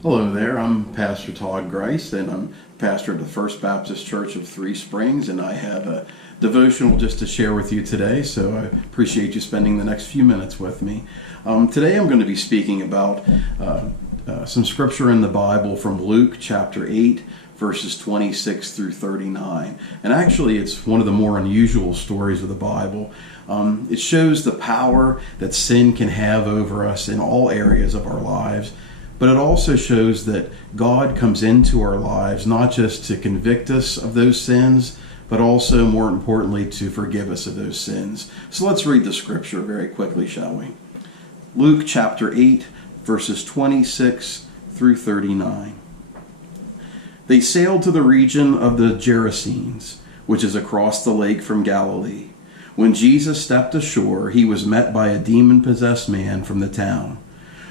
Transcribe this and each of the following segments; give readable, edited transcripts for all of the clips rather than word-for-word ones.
Hello there, I'm Pastor Todd Grice, and I'm pastor of the First Baptist Church of Three Springs, and I have a devotional just to share with you today, so I appreciate you spending the next few minutes with me. Today I'm going to be speaking about some scripture in the Bible from Luke chapter 8, verses 26 through 39. And actually, it's one of the more unusual stories of the Bible. It shows the power that sin can have over us in all areas of our lives. But it also shows that God comes into our lives not just to convict us of those sins, but also, more importantly, to forgive us of those sins. So let's read the scripture very quickly, shall we? Luke chapter 8, verses 26 through 39. They sailed to the region of the Gerasenes, which is across the lake from Galilee. When Jesus stepped ashore, he was met by a demon-possessed man from the town.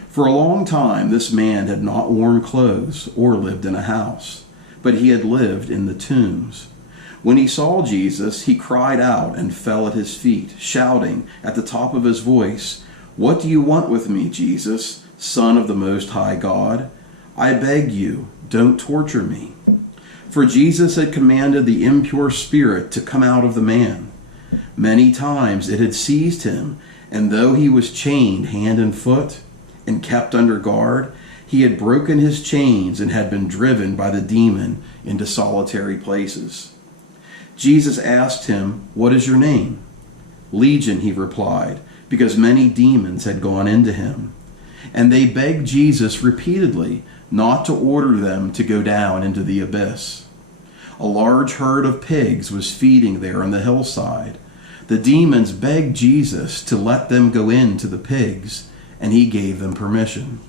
For a long time, this man had not worn clothes or lived in a house, but he had lived in the tombs. When he saw Jesus, he cried out and fell at his feet, shouting at the top of his voice, "What do you want with me, Jesus, Son of the Most High God? I beg you, don't torture me." For Jesus had commanded the impure spirit to come out of the man. Many times it had seized him, and though he was chained hand and foot, and kept under guard, he had broken his chains and had been driven by the demon into solitary places. Jesus asked him, "What is your name?" "Legion," he replied, because many demons had gone into him. And they begged Jesus repeatedly not to order them to go down into the abyss. A large herd of pigs was feeding there on the hillside. The demons begged Jesus to let them go into the pigs, and he gave them permission.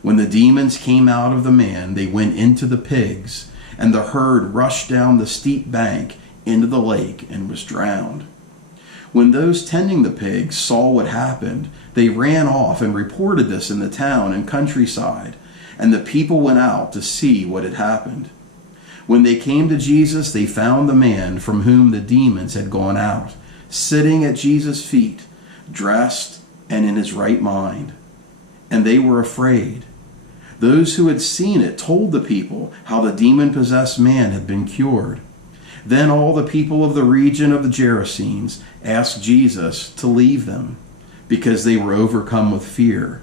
When the demons came out of the man, they went into the pigs, and the herd rushed down the steep bank into the lake and was drowned. When those tending the pigs saw what happened, they ran off and reported this in the town and countryside, and the people went out to see what had happened. When they came to Jesus, they found the man from whom the demons had gone out, sitting at Jesus' feet, dressed and in his right mind, and they were afraid. Those who had seen it told the people how the demon-possessed man had been cured. Then all the people of the region of the Gerasenes asked Jesus to leave them, because they were overcome with fear.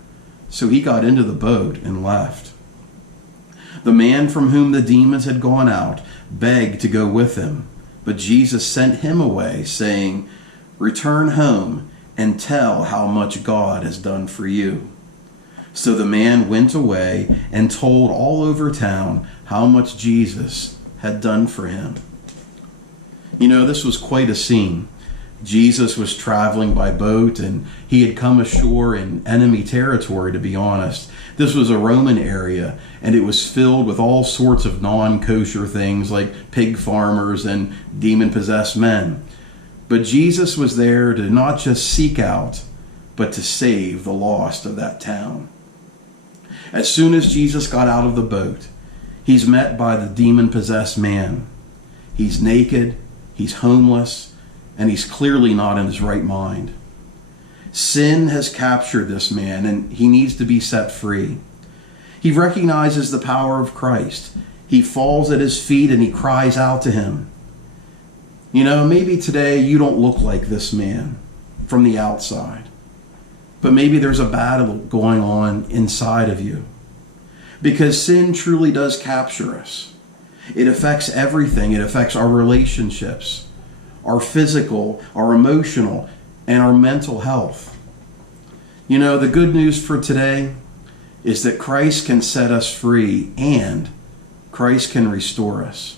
So he got into the boat and left. The man from whom the demons had gone out begged to go with him, but Jesus sent him away, saying, "Return home and tell how much God has done for you." So the man went away and told all over town how much Jesus had done for him. You know, this was quite a scene. Jesus was traveling by boat, and he had come ashore in enemy territory, to be honest. This was a Roman area, and it was filled with all sorts of non-kosher things like pig farmers and demon-possessed men. But Jesus was there to not just seek out, but to save the lost of that town. As soon as Jesus got out of the boat, he's met by the demon-possessed man. He's naked, he's homeless, and he's clearly not in his right mind. Sin has captured this man, and he needs to be set free. He recognizes the power of Christ. He falls at his feet and he cries out to him. You know, maybe today you don't look like this man from the outside, but maybe there's a battle going on inside of you, because sin truly does capture us. It affects everything. It affects our relationships, our physical, our emotional, and our mental health. You know, the good news for today is that Christ can set us free and Christ can restore us.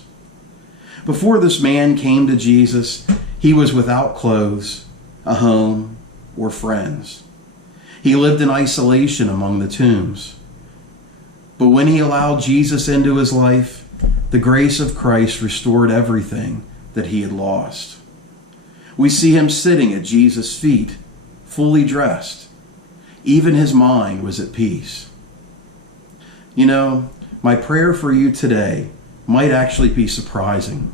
Before this man came to Jesus, he was without clothes, a home, or friends. He lived in isolation among the tombs. But when he allowed Jesus into his life, the grace of Christ restored everything that he had lost. We see him sitting at Jesus' feet, fully dressed. Even his mind was at peace. You know, my prayer for you today might actually be surprising.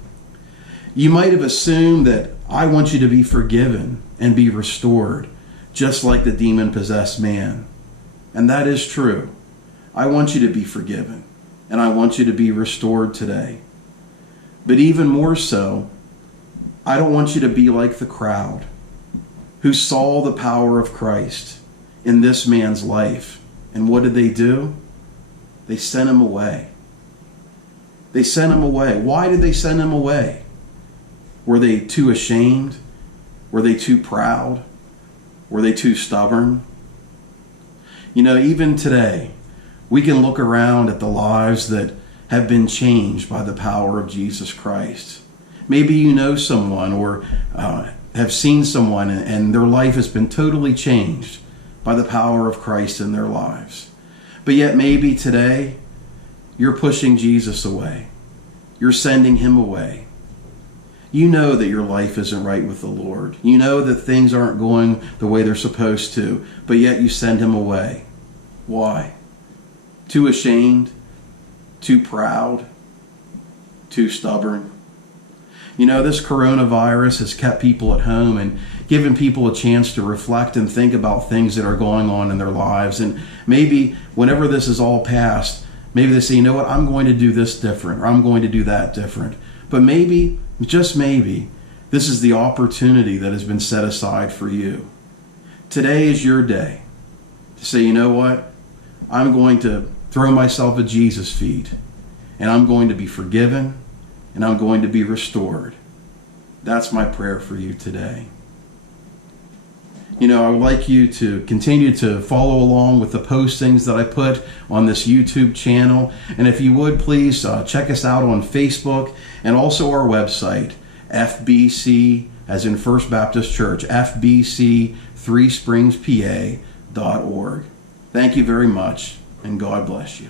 You might have assumed that I want you to be forgiven and be restored, just like the demon-possessed man. And that is true. I want you to be forgiven, and I want you to be restored today. But even more so, I don't want you to be like the crowd who saw the power of Christ in this man's life. And what did they do? They sent him away. They sent him away. Why did they send him away? Were they too ashamed? Were they too proud? Were they too stubborn? You know, even today, we can look around at the lives that have been changed by the power of Jesus Christ. Maybe you know someone or have seen someone and their life has been totally changed by the power of Christ in their lives. But yet maybe today you're pushing Jesus away. You're sending him away. You know that your life isn't right with the Lord. You know that things aren't going the way they're supposed to, but yet you send him away. Why? Too ashamed? Too proud? Too stubborn? You know, this coronavirus has kept people at home and given people a chance to reflect and think about things that are going on in their lives. And maybe whenever this is all past, maybe they say, you know what, I'm going to do this different, or I'm going to do that different. But maybe, just maybe, this is the opportunity that has been set aside for you. Today is your day to say, you know what, I'm going to throw myself at Jesus' feet, and I'm going to be forgiven, and I'm going to be restored. That's my prayer for you today. You know, I would like you to continue to follow along with the postings that I put on this YouTube channel. And if you would, please check us out on Facebook and also our website, FBC, as in First Baptist Church, FBC3SpringsPA.org. Thank you very much, and God bless you.